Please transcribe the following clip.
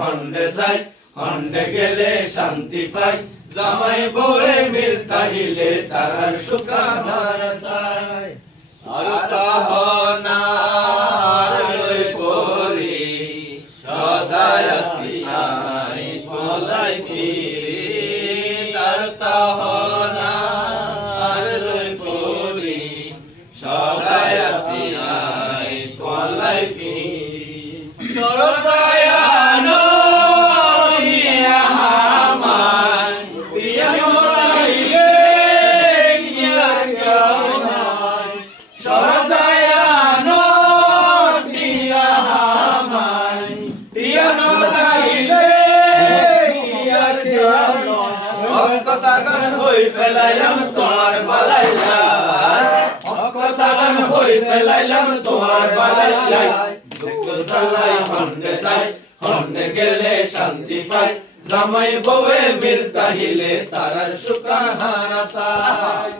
হন্ডে যাই হন্ডে গেলে শান্তি পাই জামাই বউয়ে মিল তাহিলে তারার সুখাধার চাই আর তাহনার লই পরি সদায় আসি আই তোলাই ফিরি আর তাহনার লই পরি সদায় আসি আই তোলাই ফিরি সরদায়ানো অকতাগান হই ফেলাইলাম তোমার বালাইলা অকতাগান হই ফেলাইলাম তোমার বালাইলা দুঃখ জ্বালাই হন্ডে যাই হন্ডে গেলে শান্তি পাই জামাই বউয়ে মিল তাহিলে তারার সুখাহার চাই।